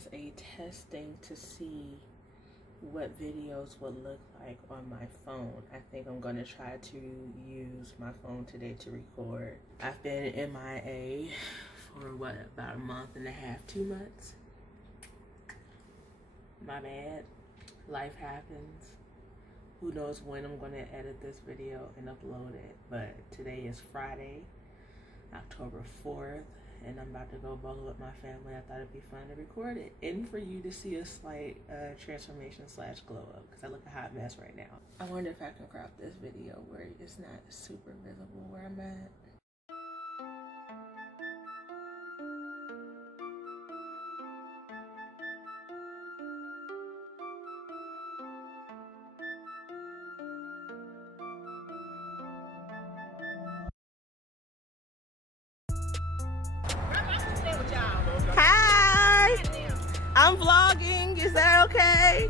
is a testing to see what videos would look like on my phone. I think I'm gonna try to use my phone today to record. I've been MIA for what, about a month and a half, 2 months. My bad. Life happens. Who knows when I'm gonna edit this video and upload it, but today is Friday, October 4th, and I'm about to go bowling with my family. I thought it'd be fun to record it and for you to see a slight transformation / glow up, because I look a hot mess right now. I wonder if I can crop this video where it's not super visible where I'm at. Hi! I'm vlogging. Is that okay?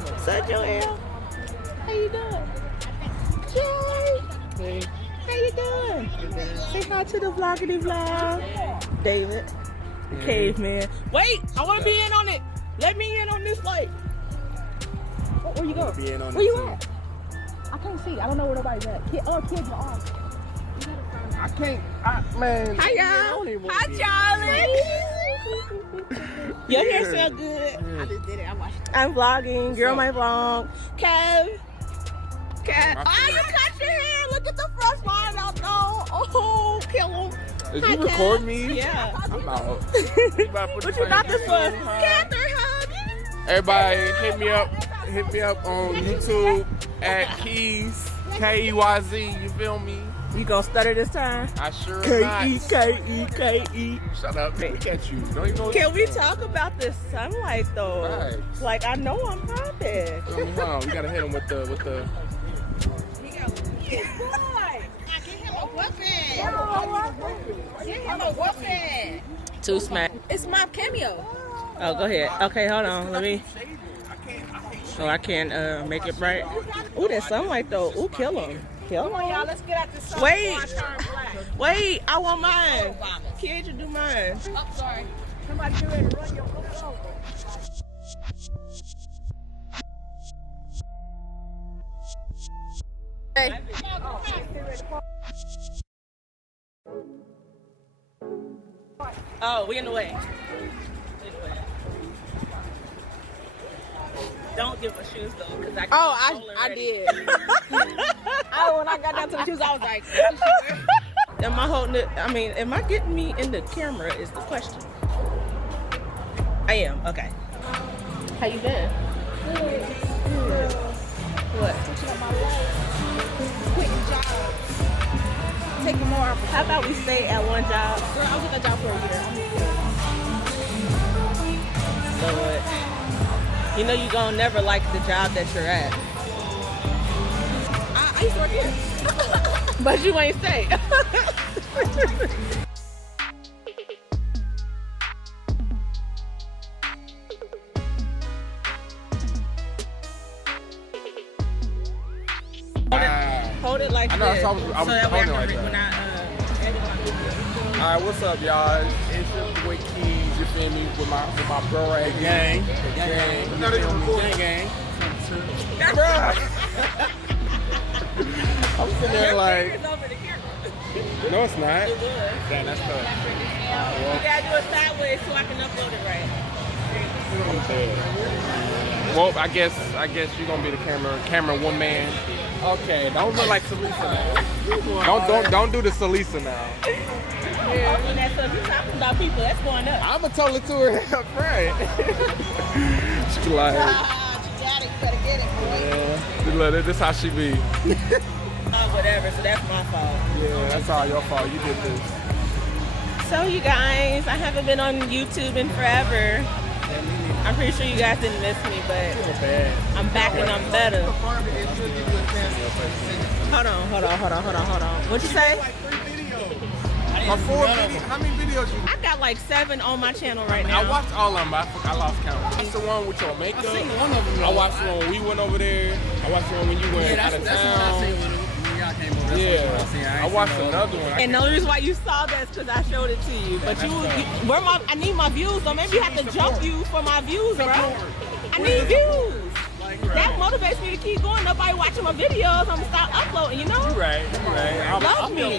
What's up, Joelle? How you doing? Jay! Hey. How you doing? Say hi to the vloggity vlog. David, the caveman. Wait! I want to be in on it. Let me in on this light. Where you going? Where you at? I can't see. I don't know where nobody's at. Kids are off. I can't, man. Hi, y'all. Hi, Charlie. Your hair so good. I just did it. I watched it. I'm vlogging. Girl, my vlog. Kev. Oh, you cut your hair. Look at the front line out there. Oh, kill him. Did Hi, you record Kev. me? Yeah. I'm out. What you got this for? Catherine, hug. Everybody, hit me up on YouTube at Keys, K-E-Y-Z, you feel me? You gonna stutter this time? I sure am not. K-E-K-E-K-E. Shut up, look at you. Don't even know what Can we you're talk about this sunlight though? Right. Like, I know I'm popping. doing. Hold on, we gotta hit him with the. Give him a whooping. Give him a whooping. Two smack. It's my cameo. Oh, go ahead. Okay, hold on. Let me. So I can make it bright. Ooh, that sunlight though. Ooh, kill him. Kill Come on, y'all. him. Let's get out this sun. Wait. before I turn black. Wait, I want mine. Kid, you do mine. Oh, sorry. Somebody get ready to run your foot over. Hey. Oh, we in the way. Don't give us shoes though, because I can't. Oh, I did. When I got down to the shoes, I was like, Am I holding it? I mean, am I getting me in the camera is the question. I am. Okay. How you been? Good. What? switching up my life. Quitting jobs. Taking more opportunities. How about we stay at one job? Girl, I was at that job for a year. So what? You know you gonna never like the job that you're at. I used to work here. But you ain't stay. Hold it like I know, this. so I was so that way holding I like can that. when I edit my video. Alright, what's up, y'all? It's your boy Keys, you feel me? With my bro right gang. Gang. You feel me? Gang. Bruh. I'm sitting there like, It's over the camera. no, it's not. It was. Damn, that's tough. You gotta do it sideways so I can upload it right. Well, I guess you're gonna be the camera woman. Okay, don't look like Salisa now. Don't do the Salisa now. Yeah. I mean, that's so if you're talking about people, that's going up. I'ma tell it to her up front. She be like, You got it. You better get it, boy. yeah, look, this how she be. Whatever, so that's my fault. Yeah, that's all your fault. You did this. So you guys, I haven't been on YouTube in forever. I'm pretty sure you guys didn't miss me, but I'm back and I'm better. Hold on. What'd you say? How many videos you? I got like 7 on my channel right now. I watched all of them, but I lost count. That's the one with your makeup. I seen one of them. I watched the one when we went over there. I watched the one when you went out of town. came over. I watched another one. And the only reason why you saw that is because I showed it to you. But I need my views, so maybe you have to jump you for my views, bro. I need views. That motivates me to keep going. Nobody watching my videos. I'm gonna stop uploading, you know? You're right. Love me.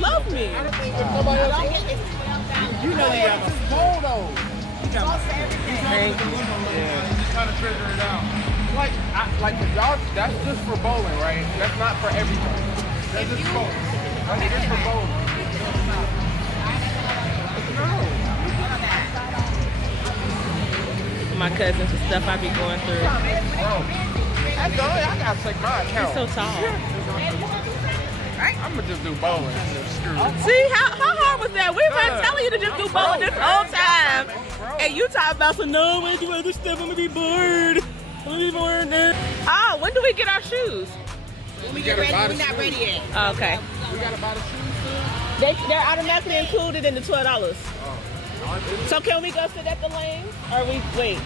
Love me. You know you have a photo. Thank you. Just trying to figure it out. Like the y'all, that's just for bowling, right? That's not for everything. That's just for bowling. That's just for bowling. My cousins and stuff I be going through. Bro, that's all. I gotta check my account. He's so tall. I'm gonna just do bowling. Screw it. See, how hard was that? We've been telling you to just do bowling this whole time. And you talk about some, no, I'm gonna do other stuff, I'm gonna be bored. I'm gonna be bored now. Oh, when do we get our shoes? When we get ready, we're not ready yet. Oh, okay. We gotta buy the shoes too? They're automatically included in the $12. So can we go sit at the lane? Or we wait?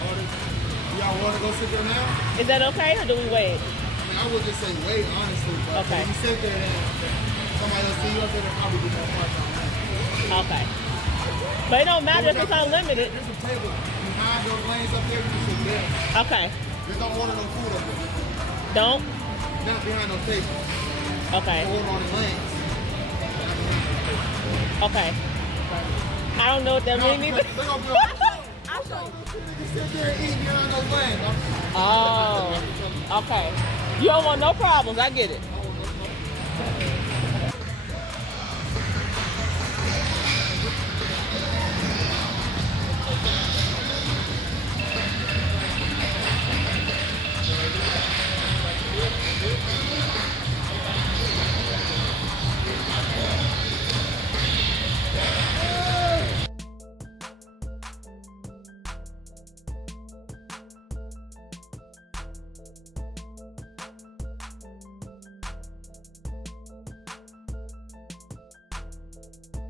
Y'all want to go sit there now? Is that okay, or do we wait? I mean, I would just say wait, honestly. But Okay. if you sit there and somebody else see you up there, they'll probably be more part-time. Okay. But it don't matter if it's unlimited. There's some tables behind those lanes up there. You can sit there. Okay. Just don't order no food up there. Don't? Not behind those tables. Okay. Order on the lanes. Okay. I don't know what that means either. They're gonna be like, I saw two niggas sit there and eat behind those lanes. Oh. Okay. You don't want no problems. I get it.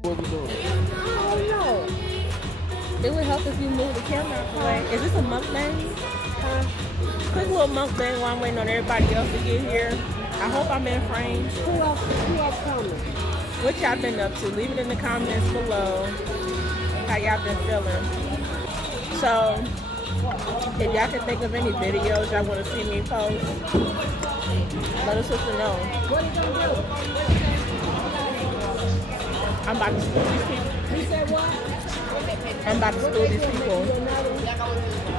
What we doing? I don't know. It would help if you move the camera out the way. Is this a mukbang? Quick little mukbang while I'm waiting on everybody else to get here. I hope I'm in frame. Who else coming? What y'all been up to? Leave it in the comments below. How y'all been feeling? So, if y'all can think of any videos y'all want to see me post, let us know. What are you going to do? I'm about to school these people. You said what? I'm about to school these people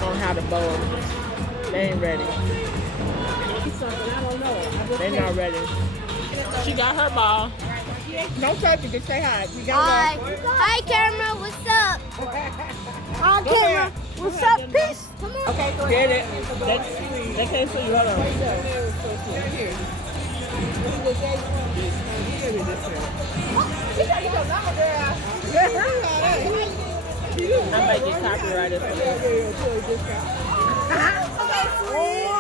on how to bowl. They ain't ready. They're not ready. She got her ball. Don't touch it, just say hi. You Hi. got Hi, camera. What's up? Hi, camera. What's up? Peace. Come on. Okay, get it. They can't see you. Hold on. I might get copyrighted for this.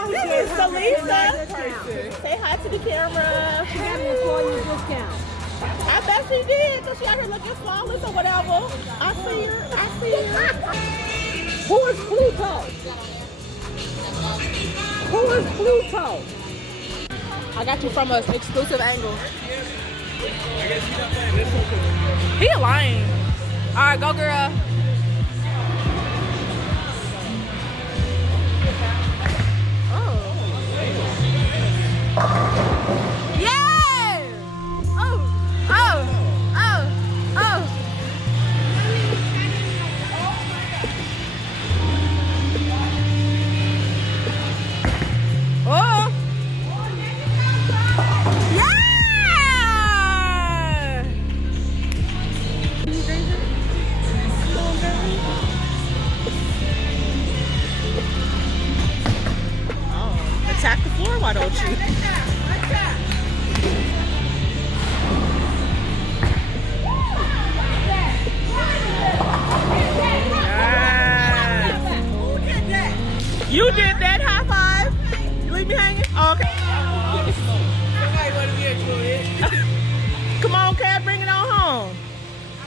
This is Salisa. Say hi to the camera. She got an employee discount. I bet she did, because she out here looking flawless or whatever. I see her. I see her. Who is Pluto? Who is Pluto? I got you from an exclusive angle. He lying. All right, go girl. Attack the floor, why don't you? You did that, high five. You leave me hanging? Oh, okay. Come on, Cat, bring it on home.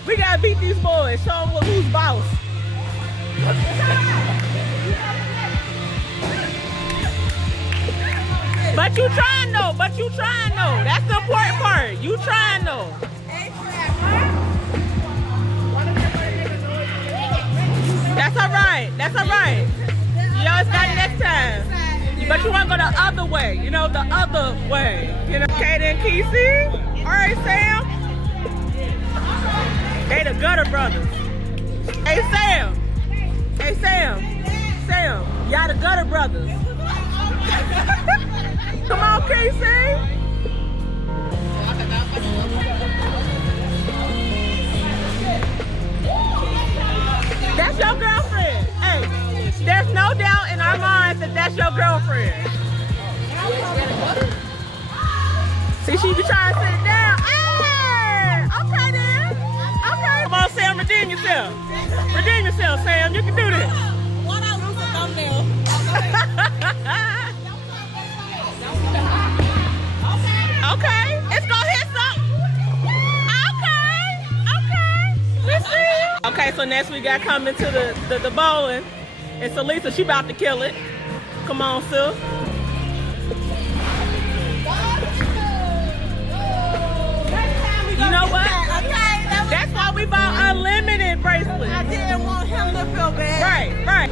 We gotta beat these boys. Show them who's boss. But you trying though. but you trying though. That's the important part. You trying though. That's all right. That's all right. You always got it next time. But you want to go the other way. You know, the other way. You know, Katie and Kesey. All right, Sam. They the Gutter Brothers. Hey, Sam. Hey, Sam. Sam. Y'all the Gutter Brothers. Come on, Kesey. That's your girlfriend. Hey, there's no doubt in our minds that that's your girlfriend. See, she be trying to sit it down. Hey, okay then. Okay. Come on, Sam, redeem yourself. Redeem yourself, Sam. You can do this. Why not lose a thumbnail? Okay, it's gonna hit something. Okay. We see you. Okay, so next we got coming to the bowling. And so Lisa, she about to kill it. Come on, Sue. You know what? That's why we bought unlimited bracelets. I didn't want him to feel bad. Right.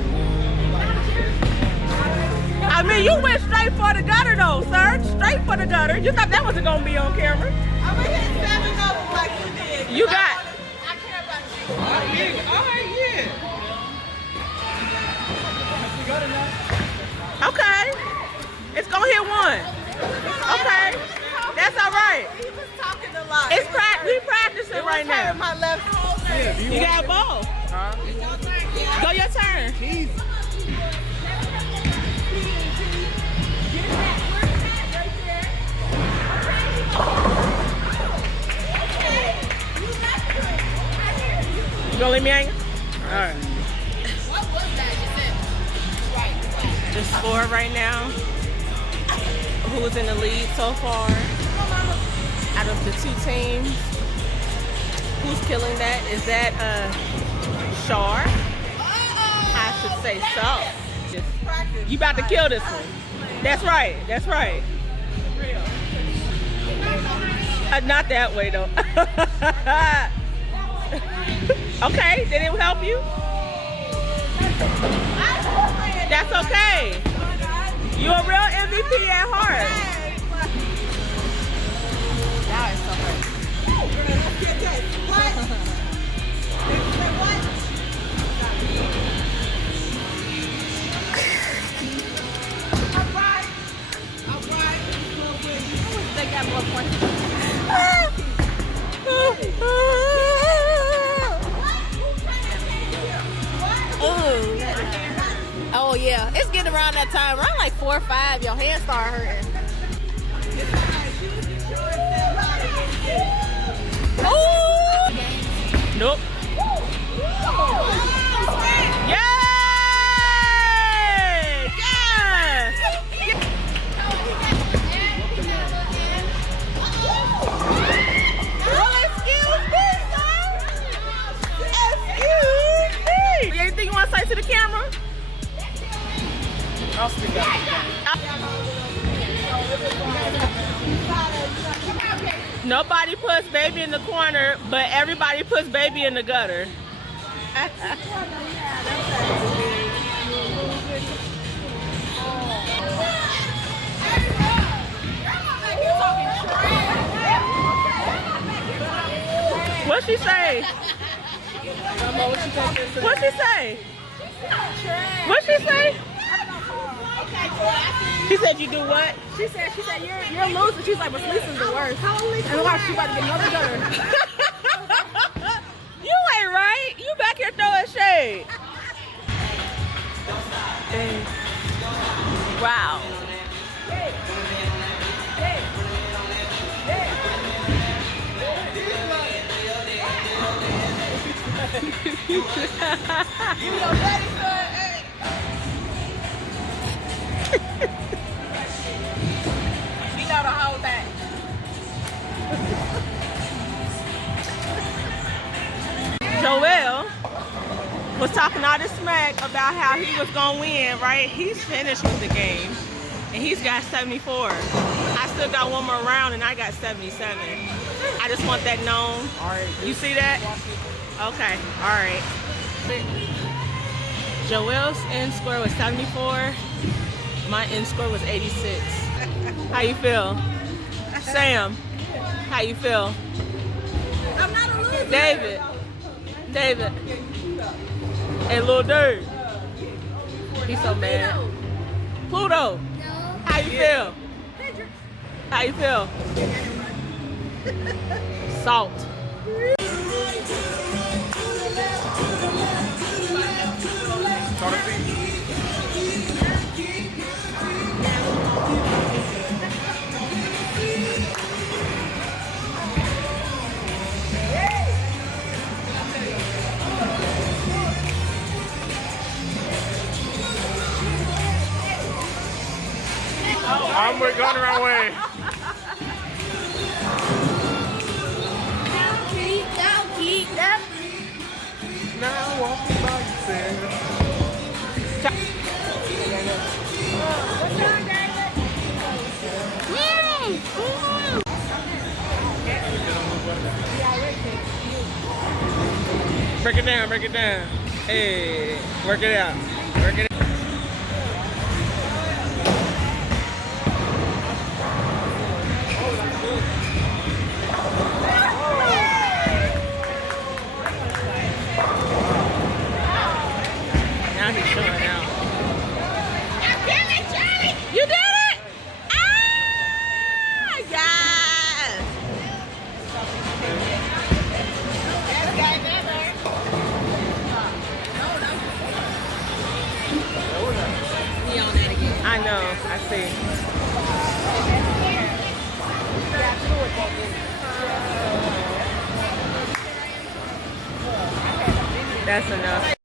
I mean, you went straight for the gutter though, sir. Straight for the gutter. You thought that wasn't gonna be on camera. I'm gonna hit 7 over like you did. You got. I care about you. All right, yeah. Okay. It's gonna hit one. Okay. That's all right. He was talking a lot. It's we practicing right now. My left. Yeah, You got a ball. Huh? Go your turn. Easy. You gonna leave me hanging? All right. What was that? There's 4 right now. Who is in the lead so far? Out of the 2 teams. Who's killing that? Is that Shar? I should say so. You about to kill this one. That's right. That's right. Not that way though. Okay, did it help you? That's okay. You're a real MVP at heart. Now it's They got more points. Oh yeah, it's getting around that time. Around like 4 or 5, your hands start hurting. Nope. Yay! Yes! Excuse me, sir. Excuse me. Anything you want to say to the camera? I'll speak up. Nobody puts baby in the corner, but everybody puts baby in the gutter. What'd she say? What'd she say? What'd she say? She said you do what? She said you're a loser. She's like, but Lisa's the worst. And watch, she about to get another gutter. You ain't right. You back here throwing shade. Wow. She know the whole thing. Joel was talking all this smack about how he was gonna win, right? He's finished with the game. And and he's got 74. I still got one more round, and I got 77. I just want that known. All right. You see that? Okay. All right. Joel's end score was 74. My end score was 86. How you feel? Sam, how you feel? I'm not a loser. David. Hey, little dude. He's so mad. Pluto. No. How you feel? How you feel? Salt. Try to see. I'm going the wrong way. Keep that. Now walking by yourself. Break it down, break it down. Hey, work it out. Work it out. Now he's showing out. You did it! Ah! Yes! I know, I see. That's enough.